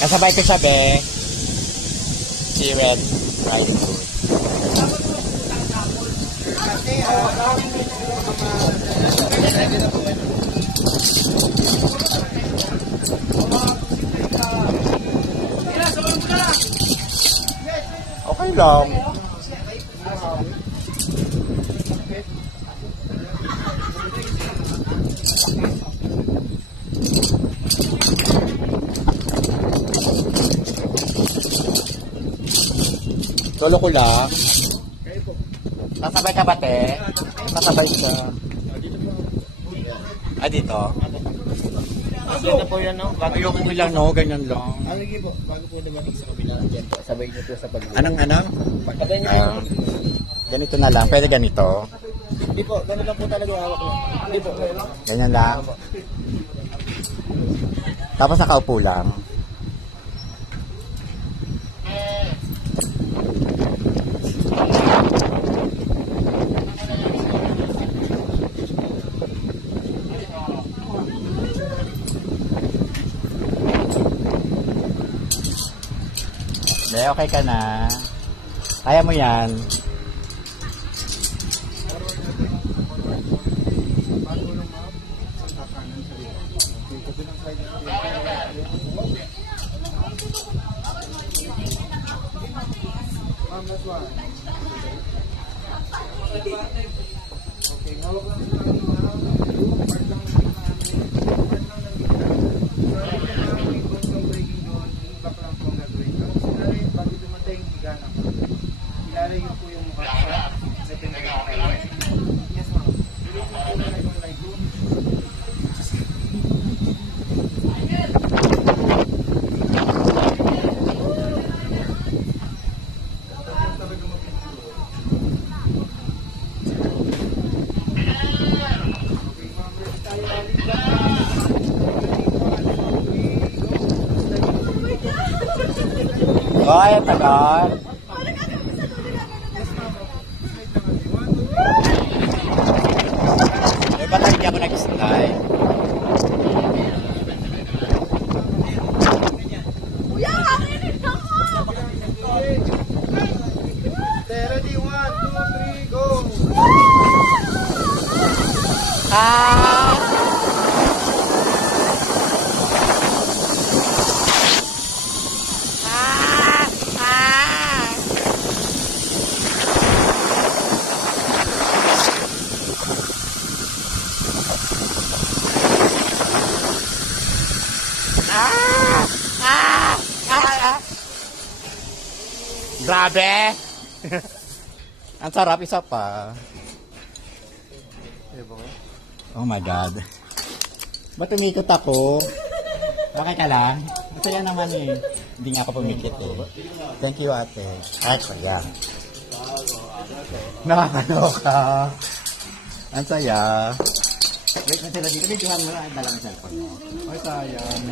Kasabay ko siya, be. Si Red Riding Hood. Okay lang. Solo ko lang. Sasabay ka ba, te? Sasabay siya. Ah, dito? Ganda po yan, no? Bago Ayoko ko lang, no? Ganyan lang. Sige po, bago po dumating sa kabila. Yan po, sabay niyo po sa pag-uwi. Anong? Pagkatay niyo po. Ganito na lang. Pwede ganito. Hindi po, gano'n lang po talaga yung hawak niyo. Hindi po. Ganyan lang. Tapos nakaupo lang. Okay ka na. Kaya mo yan. Ilalayo po yung mukha sa tinagay. Yes, ma'am. Ay, tagal. Eh, ba't hindi ako nag-slide? Ready, 1, 2, 3, go! Ah! Grabe! Ang sarap, isa pa. Oh my God. Ba't umikot ako? Okay ka lang? Masaya naman eh. Hindi nga ako pumikit eh. Thank you, ate. Ay, kaya. Nakakaloka. Ang saya. Wait na sila dito. Videohan mo na. Dalang cellphone mo. Ay, sayang.